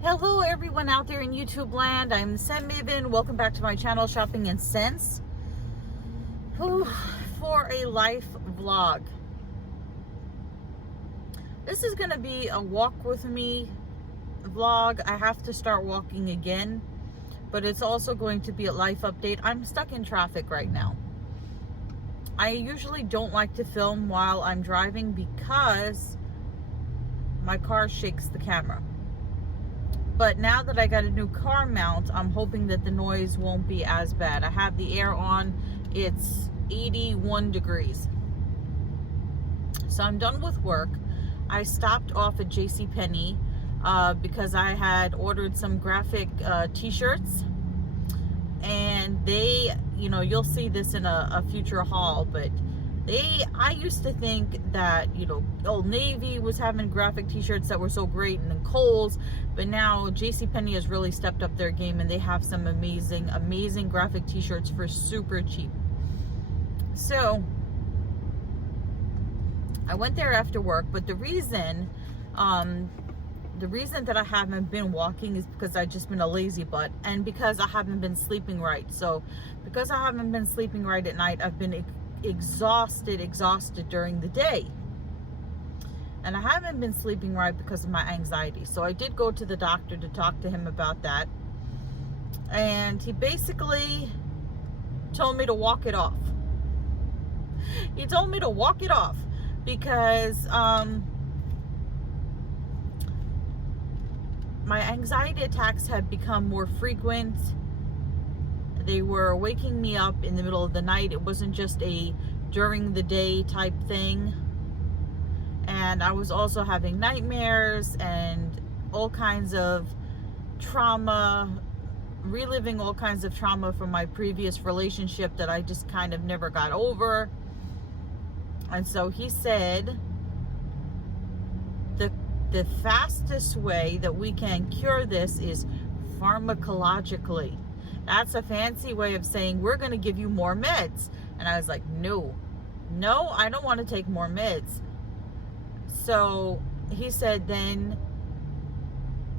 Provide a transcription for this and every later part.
Hello everyone out there in YouTube land. I'm Sen Maven. Welcome back to my channel, Shopping in Sense. For a life vlog. This is going to be a walk with me vlog. I have to start walking again, but it's also going to be a life update. I'm stuck in traffic right now. I usually don't like to film while I'm driving because my car shakes the camera. But now that I got a new car mount, I'm hoping that the noise won't be as bad. I have the air on. It's 81 degrees. So I'm done with work. I stopped off at JCPenney because I had ordered some graphic t-shirts. And they, you'll see this in a future haul, but I used to think that, Old Navy was having graphic t-shirts that were so great, and then Kohl's, but now JCPenney has really stepped up their game, and they have some amazing graphic t-shirts for super cheap. So I went there after work, but the reason that I haven't been walking is because I've just been a lazy butt, and because I haven't been sleeping right. So because I haven't been sleeping right at night, I've been exhausted during the day, and I haven't been sleeping right because of my anxiety. So I did go to the doctor to talk to him about that, and he basically told me to walk it off. He told me to walk it off because my anxiety attacks had become more frequent. They were waking me up in the middle of the night. It wasn't just a during the day type thing. And I was also having nightmares and all kinds of trauma, reliving all kinds of trauma from my previous relationship that I just kind of never got over. And so he said the fastest way that we can cure this is pharmacologically. That's a fancy way of saying we're going to give you more meds. And I was like, no, I don't want to take more meds. So he said, then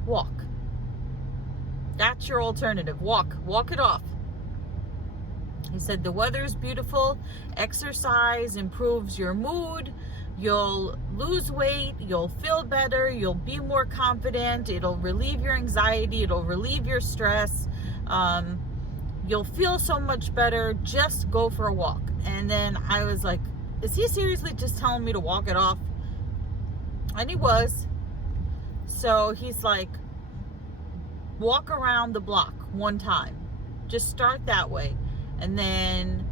walk. That's your alternative. Walk it off. He said the weather's beautiful. Exercise improves your mood. You'll lose weight. You'll feel better. You'll be more confident. It'll relieve your anxiety. It'll relieve your stress. You'll feel so much better. Just go for a walk. And then I was like, is he seriously just telling me to walk it off? And he was. So he's like, walk around the block one time. Just start that way. And then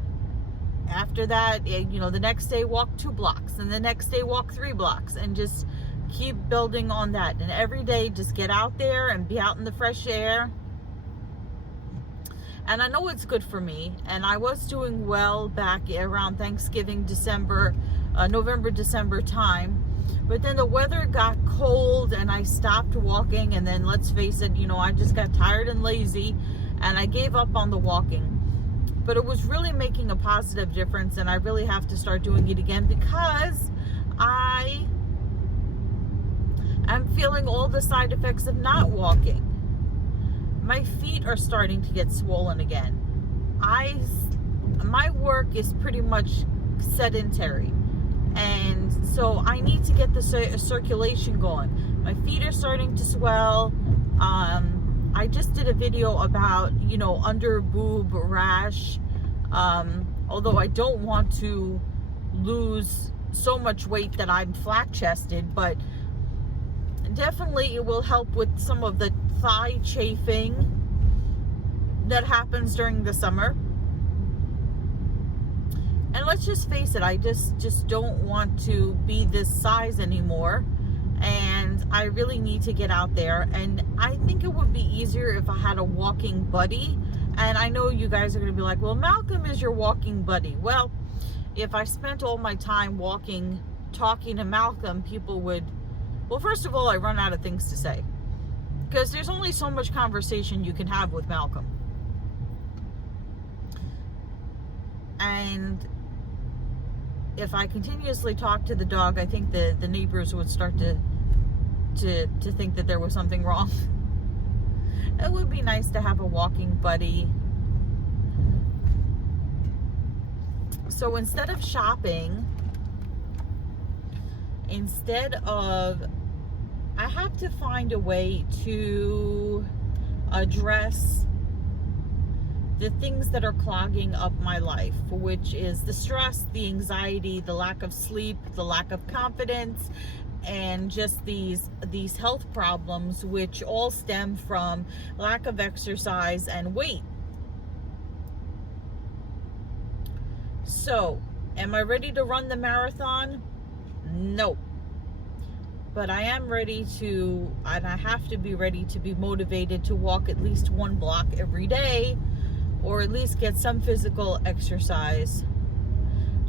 after that, the next day walk 2 blocks, and the next day walk 3 blocks, and just keep building on that. And every day just get out there and be out in the fresh air. And I know it's good for me, and I was doing well back around Thanksgiving, November, December time. But then the weather got cold and I stopped walking, and then let's face it, I just got tired and lazy and I gave up on the walking. But it was really making a positive difference, and I really have to start doing it again because I am feeling all the side effects of not walking. My feet are starting to get swollen again. My work is pretty much sedentary, and so I need to get the circulation going. My feet are starting to swell. I just did a video about, under boob rash. Although I don't want to lose so much weight that I'm flat chested, but definitely it will help with some of the thigh chafing that happens during the summer. And let's just face it, I just don't want to be this size anymore. And I really need to get out there. And I think it would be easier if I had a walking buddy. And I know you guys are going to be like, well, Malcolm is your walking buddy. Well, if I spent all my time walking, talking to Malcolm, people would, well, first of all, I run out of things to say. Because there's only so much conversation you can have with Malcolm. And if I continuously talk to the dog, I think the neighbors would start to think that there was something wrong. It would be nice to have a walking buddy. So instead of shopping, I have to find a way to address the things that are clogging up my life, which is the stress, the anxiety, the lack of sleep, the lack of confidence, and just these health problems, which all stem from lack of exercise and weight. So, am I ready to run the marathon? No. But I am ready to, and I have to be ready to be motivated to walk at least one block every day, or at least get some physical exercise.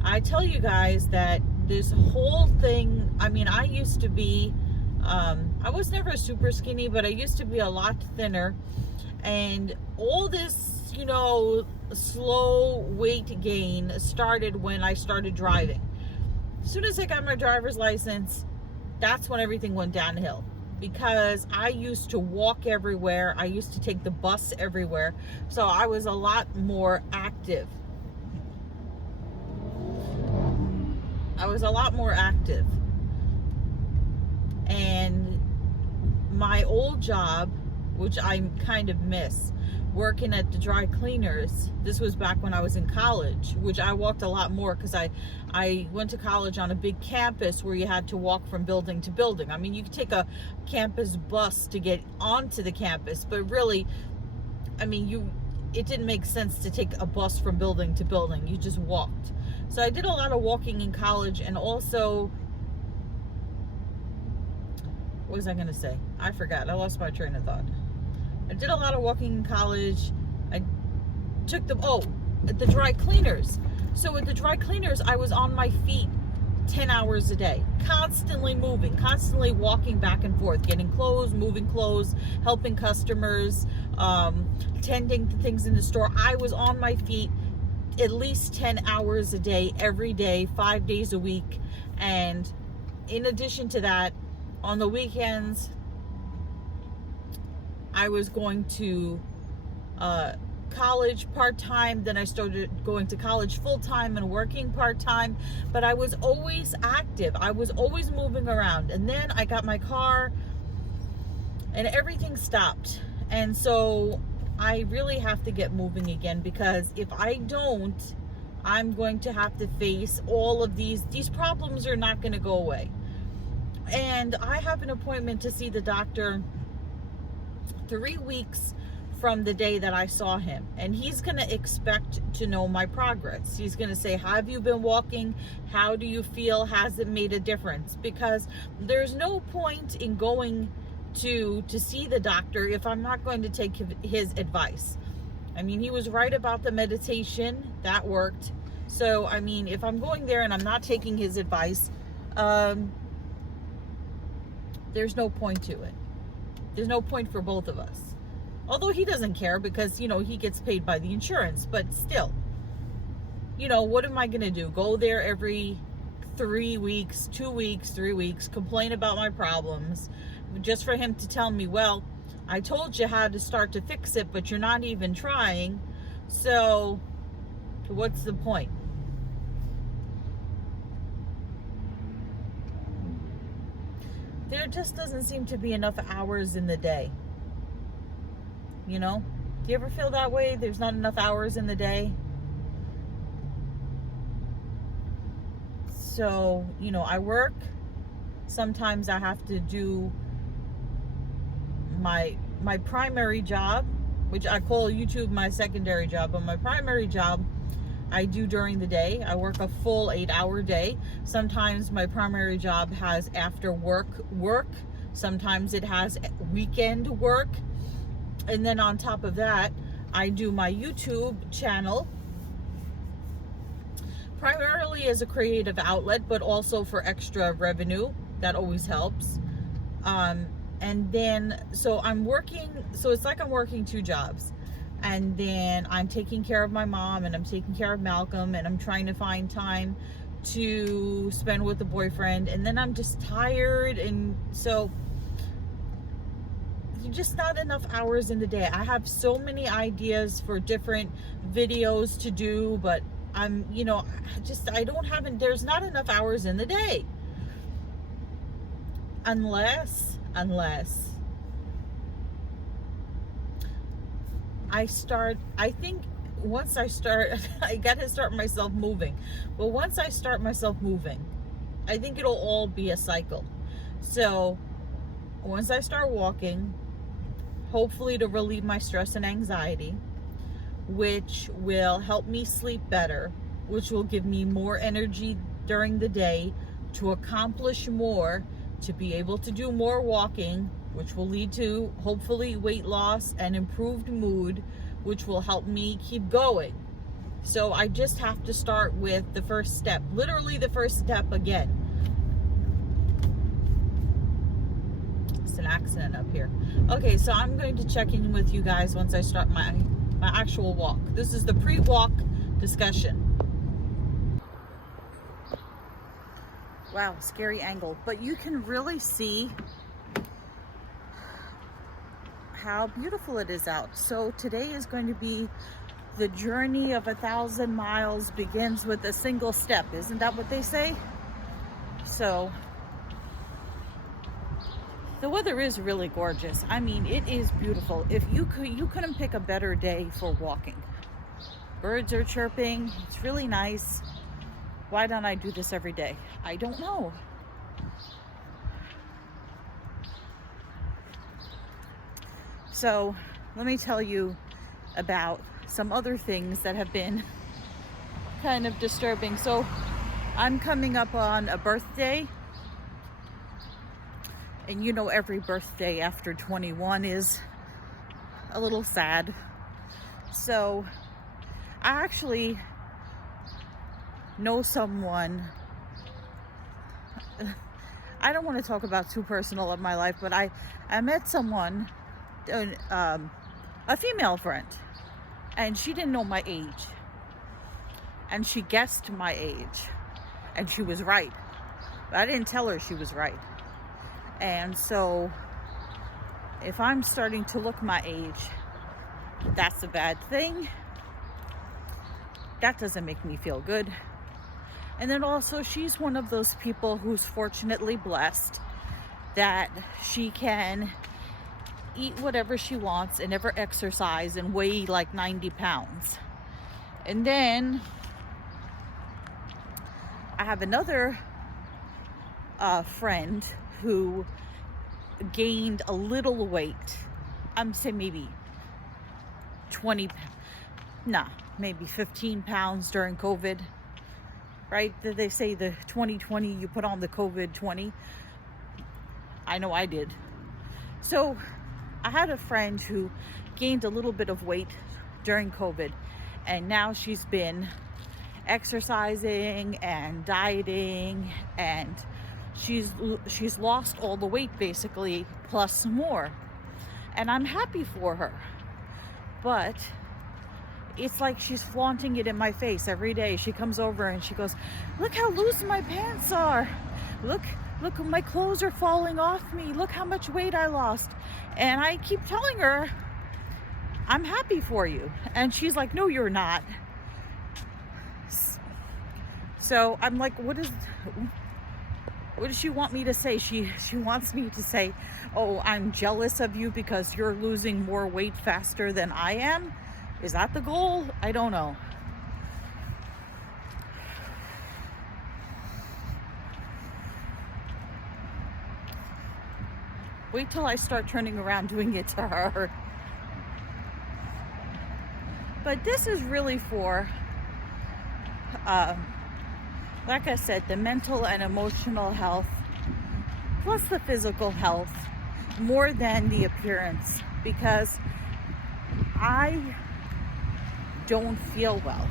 I tell you guys that this whole thing, I mean, I used to be, I was never super skinny, but I used to be a lot thinner. And all this, you know, slow weight gain started when I started driving. As soon as I got my driver's license, that's when everything went downhill, because I used to walk everywhere. I used to take the bus everywhere. So I was a lot more active. And my old job, which I kind of miss, working at the dry cleaners, this was back when I was in college, which I walked a lot more because I went to college on a big campus where you had to walk from building to building. I mean, you could take a campus bus to get onto the campus, but really, I mean, it didn't make sense to take a bus from building to building. You just walked. So I did a lot of walking in college. And also, what was I going to say? I forgot. I lost my train of thought. I did a lot of walking in college. I took the dry cleaners. So at the dry cleaners, I was on my feet 10 hours a day, constantly moving, constantly walking back and forth, getting clothes, moving clothes, helping customers, tending to things in the store. I was on my feet at least 10 hours a day, every day, 5 days a week. And in addition to that, on the weekends, I was going to college part-time. Then I started going to college full-time and working part-time. But I was always active. I was always moving around. And then I got my car and everything stopped. And so I really have to get moving again, because if I don't, I'm going to have to face all of these problems are not going to go away. And I have an appointment to see the doctor 3 weeks from the day that I saw him, and he's going to expect to know my progress. He's going to say, have you been walking? How do you feel? Has it made a difference? Because there's no point in going to see the doctor if I'm not going to take his advice. I mean, he was right about the meditation. That worked. So, I mean, if I'm going there and I'm not taking his advice, there's no point to it. There's no point for both of us. Although he doesn't care, because, you know, he gets paid by the insurance. But still, you know, what am I going to do? Go there every 3 weeks, 2 weeks, 3 weeks, complain about my problems, just for him to tell me, well, I told you how to start to fix it, but you're not even trying. So what's the point? There just doesn't seem to be enough hours in the day. You know? Do you ever feel that way? There's not enough hours in the day? So, you know, I work. Sometimes I have to do my primary job, which I call YouTube my secondary job, but my primary job I do during the day. I work a full 8-hour day. Sometimes my primary job has after work. Sometimes it has weekend work. And then on top of that, I do my YouTube channel, primarily as a creative outlet, but also for extra revenue. That always helps. And then, so I'm working, so it's like I'm working 2 jobs. And then I'm taking care of my mom, and I'm taking care of Malcolm, and I'm trying to find time to spend with the boyfriend. And then I'm just tired. And so, just not enough hours in the day. I have so many ideas for different videos to do, but I'm, you know, I don't have, there's not enough hours in the day. Unless I start, I think once I start, I got to start myself moving. But once I start myself moving, I think it'll all be a cycle. So once I start walking, hopefully to relieve my stress and anxiety, which will help me sleep better, which will give me more energy during the day to accomplish more, to be able to do more walking, which will lead to hopefully weight loss and improved mood, which will help me keep going. So I just have to start with the first step, literally the first step again. It's an accident up here. Okay, so I'm going to check in with you guys once I start my actual walk. This is the pre-walk discussion. Wow, scary angle, but you can really see how beautiful it is out. So today is going to be the journey of 1,000 miles begins with a single step. Isn't that what they say? So the weather is really gorgeous. I mean, it is beautiful. If you couldn't pick a better day for walking. Birds are chirping. It's really nice. Why don't I do this every day? I don't know. So let me tell you about some other things that have been kind of disturbing. So I'm coming up on a birthday. And you know, every birthday after 21 is a little sad. So I actually know someone, I don't want to talk about too personal of my life, but I met someone, a female friend, and she didn't know my age, and she guessed my age, and she was right, but I didn't tell her she was right. And so if I'm starting to look my age, that's a bad thing. That doesn't make me feel good. And then also, she's one of those people who's fortunately blessed that she can eat whatever she wants and never exercise and weigh like 90 pounds. And then I have another friend who gained a little weight. I'm saying maybe maybe 15 pounds during COVID. Right? They say the 2020, you put on the COVID 20. I know I did. So I had a friend who gained a little bit of weight during COVID, and now she's been exercising and dieting, and she's lost all the weight basically, plus more. And I'm happy for her. But it's like she's flaunting it in my face every day. She comes over and she goes, "Look how loose my pants are. Look, my clothes are falling off me. Look how much weight I lost." And I keep telling her, "I'm happy for you." And she's like, "No, you're not." So I'm like, what does she want me to say? She wants me to say, "Oh, I'm jealous of you because you're losing more weight faster than I am." Is that the goal? I don't know. Wait till I start turning around doing it to her. But this is really for, like I said, the mental and emotional health, plus the physical health, more than the appearance, because I don't feel well.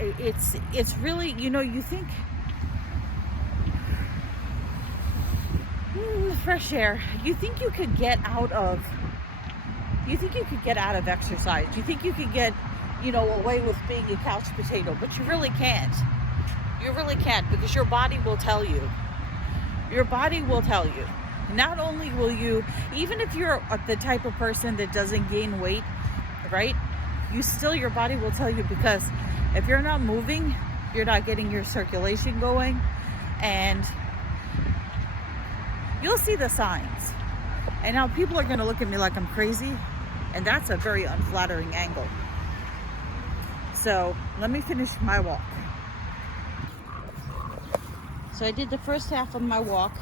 It's really, you know, you think fresh air, you think you could get out of exercise, you think you could get, you know, away with being a couch potato, but you really can't, because your body will tell you, not only will you, even if you're the type of person that doesn't gain weight, right? Your body will tell you, because if you're not moving, you're not getting your circulation going, and you'll see the signs. And now people are going to look at me like I'm crazy, and that's a very unflattering angle. So let me finish my walk. So I did the first half of my walk.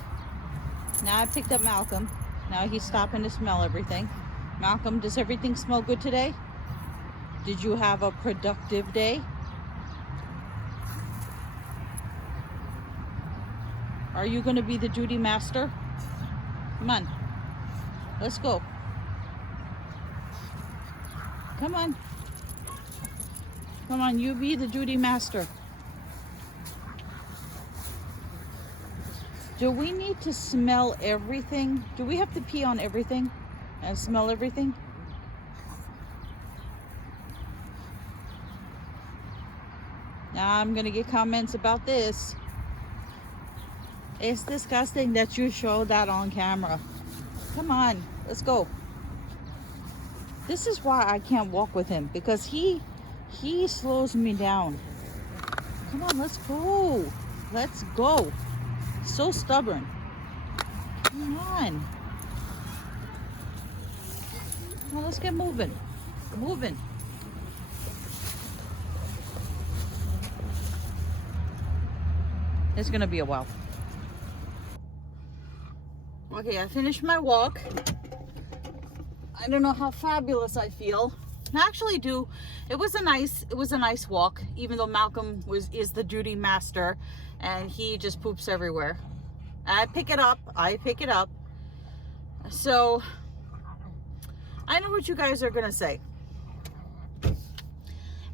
Now I picked up Malcolm. Now he's stopping to smell everything. Malcolm, does everything smell good today? Did you have a productive day? Are you going to be the duty master? Come on. Let's go. Come on. Come on, you be the duty master. Do we need to smell everything? Do we have to pee on everything and smell everything? Now I'm gonna get comments about this. It's disgusting that you show that on camera. Come on, let's go. This is why I can't walk with him, because he slows me down. Come on, let's go. Let's go. So stubborn. Come on. Well, let's get moving. Moving. It's gonna be a while. Okay, I finished my walk. I don't know how fabulous I feel. I actually do. It was a nice walk, even though Malcolm is the duty master and he just poops everywhere. I pick it up. So I know what you guys are gonna say.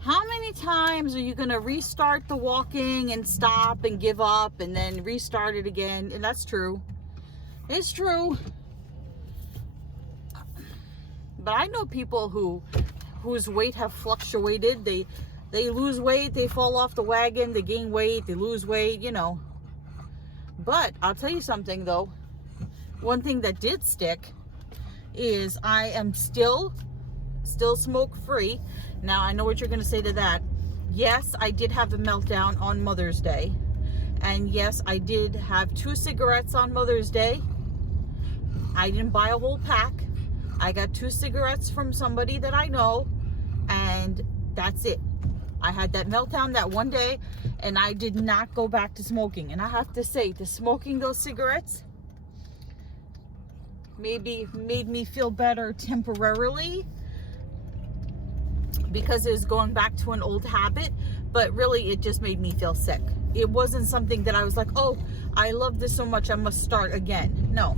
How many times are you gonna restart the walking and stop and give up and then restart it again? And that's true. It's true. But I know people whose weight have fluctuated. They lose weight, they fall off the wagon, they gain weight, they lose weight, you know. But I'll tell you something though. One thing that did stick is I am still smoke free. Now I know what you're going to say to that. Yes, I did have a meltdown on Mother's Day. And yes, I did have 2 cigarettes on Mother's Day. I didn't buy a whole pack. I got 2 cigarettes from somebody that I know, and that's it. I had that meltdown that one day, and I did not go back to smoking. And I have to say, the smoking those cigarettes maybe made me feel better temporarily, because it was going back to an old habit, but really it just made me feel sick. It wasn't something that I was like, oh, I love this so much, I must start again. No,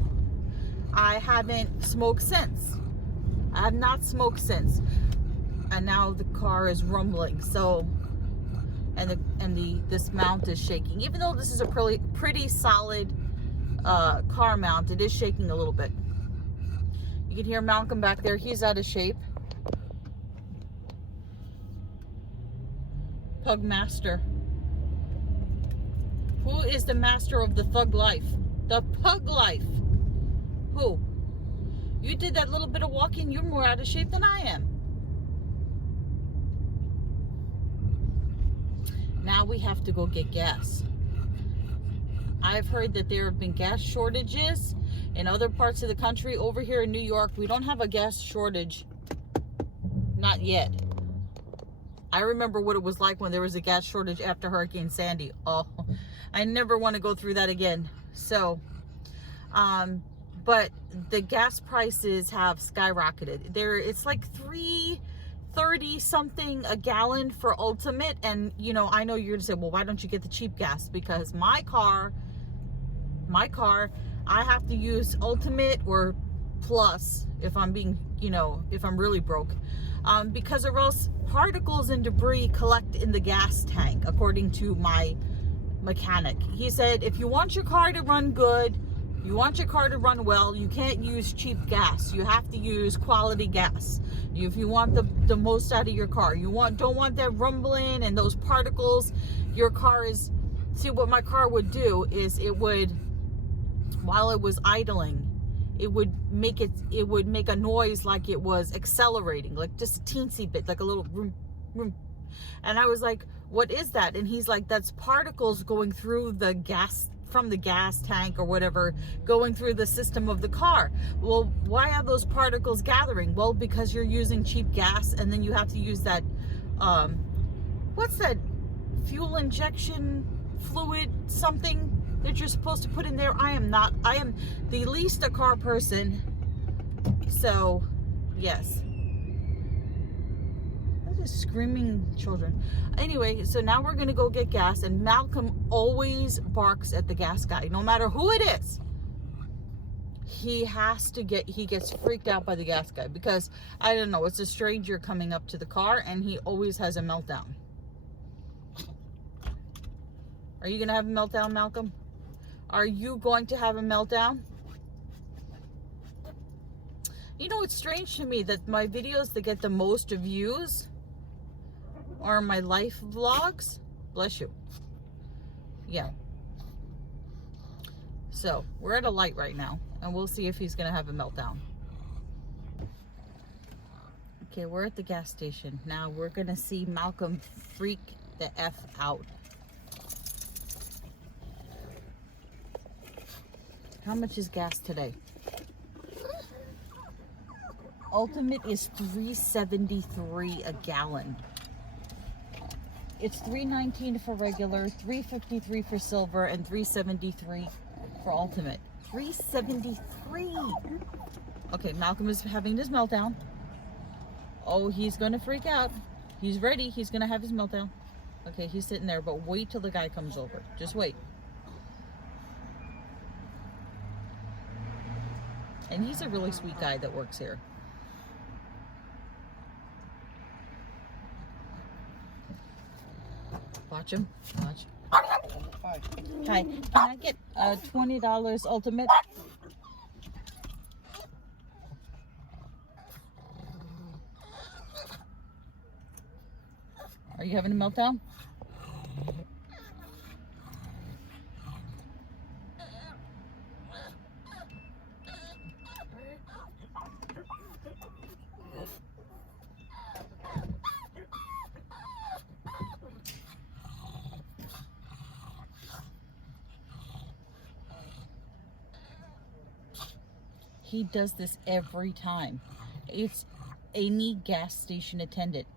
I haven't smoked since. I have not smoked since. And now the car is rumbling. So, this mount is shaking. Even though this is a pretty solid car mount, it is shaking a little bit. You can hear Malcolm back there. He's out of shape. Pug master. Who is the master of the thug life? The pug life. Who? You did that little bit of walking, you're more out of shape than I am. Now we have to go get gas. I've heard that there have been gas shortages in other parts of the country. Over here in New York, we don't have a gas shortage. Not yet. I remember what it was like when there was a gas shortage after Hurricane Sandy. Oh, I never want to go through that again. So, but the gas prices have skyrocketed. It's like $3.30 something a gallon for Ultimate. And you know, I know you're gonna say, well, why don't you get the cheap gas? Because my car, I have to use Ultimate or Plus if I'm being, you know, if I'm really broke, because or else particles and debris collect in the gas tank, according to my mechanic. He said, if you want your car to run good, you want your car to run well, you can't use cheap gas. You have to use quality gas. If you want the most out of your car, don't want that rumbling and those particles. Your car is, see what my car would do is it would, while it was idling, it would make a noise like it was accelerating, like just a teensy bit, like a little vroom, vroom. And I was like, what is that? And he's like, that's particles going through the gas, from the gas tank or whatever, going through the system of the car. Well, why are those particles gathering? Well, because you're using cheap gas, and then you have to use that, what's that fuel injection fluid something that you're supposed to put in there. I am the least a car person. So, yes. That is screaming children. Anyway, so now we're going to go get gas, and Malcolm always barks at the gas guy, no matter who it is. He gets freaked out by the gas guy because, I don't know, it's a stranger coming up to the car, and he always has a meltdown. Are you going to have a meltdown, Malcolm? Are you going to have a meltdown? You know, it's strange to me that my videos that get the most views are my life vlogs. Bless you. Yeah. So, we're at a light right now, and we'll see if he's going to have a meltdown. Okay, we're at the gas station. Now, we're going to see Malcolm freak the F out. How much is gas today? Ultimate is $3.73 a gallon. It's $3.19 for regular, $3.53 for silver, and $3.73 for ultimate. $3.73. Okay, Malcolm is having his meltdown. Oh, he's gonna freak out. He's ready. He's gonna have his meltdown. Okay, he's sitting there, but wait till the guy comes over. Just wait. And he's a really sweet guy that works here. Watch him. Watch. Hi. Hi. Can I get $20 ultimate? Are you having a meltdown? He does this every time. It's any gas station attendant.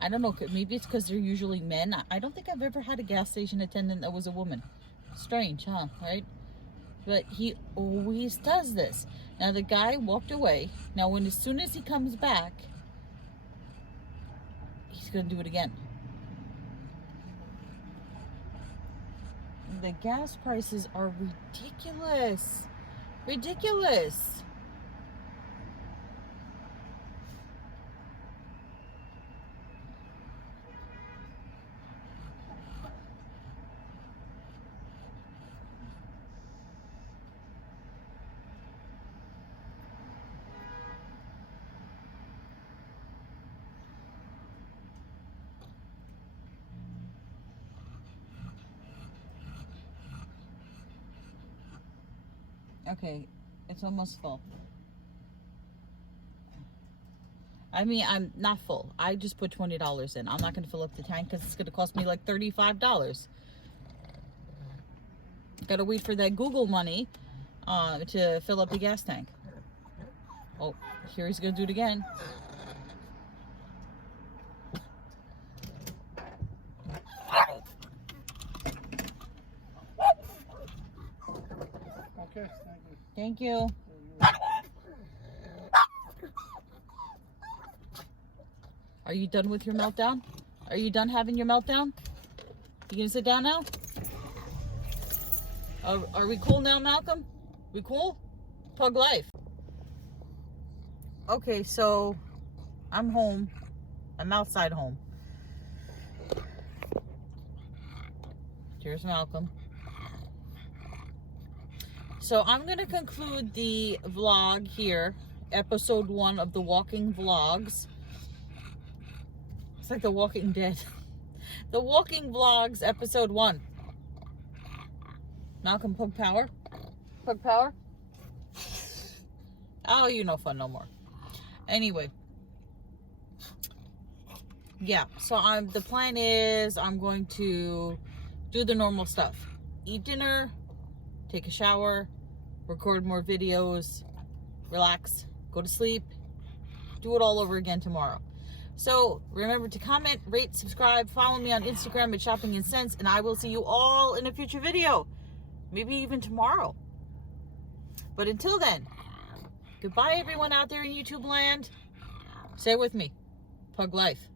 I don't know, maybe it's because they're usually men. I don't think I've ever had a gas station attendant that was a woman. Strange, huh? Right? But he always does this. Now the guy walked away. Now as soon as he comes back, he's going to do it again. The gas prices are ridiculous. Ridiculous. Okay, it's almost full. I mean, I'm not full. I just put $20 in. I'm not going to fill up the tank because it's going to cost me like $35. Got to wait for that Google money to fill up the gas tank. Oh, here he's going to do it again. Okay, thank you. Are you done with your meltdown? Are you done having your meltdown? You gonna sit down now? Are we cool now, Malcolm? We cool? Pug life. Okay, so I'm home. I'm outside home. Here's Malcolm. So I'm going to conclude the vlog here, episode 1 of the Walking Vlogs. It's like The Walking Dead. The Walking Vlogs, episode 1. Malcolm, pug power. Pug power. Oh, you no fun no more. Anyway. Yeah, so the plan is I'm going to do the normal stuff. Eat dinner, take a shower, record more videos, relax, go to sleep, do it all over again tomorrow. So remember to comment, rate, subscribe, follow me on Instagram at Shopping and Sense, and I will see you all in a future video. Maybe even tomorrow. But until then, goodbye everyone out there in YouTube land. Say it with me. Pug life.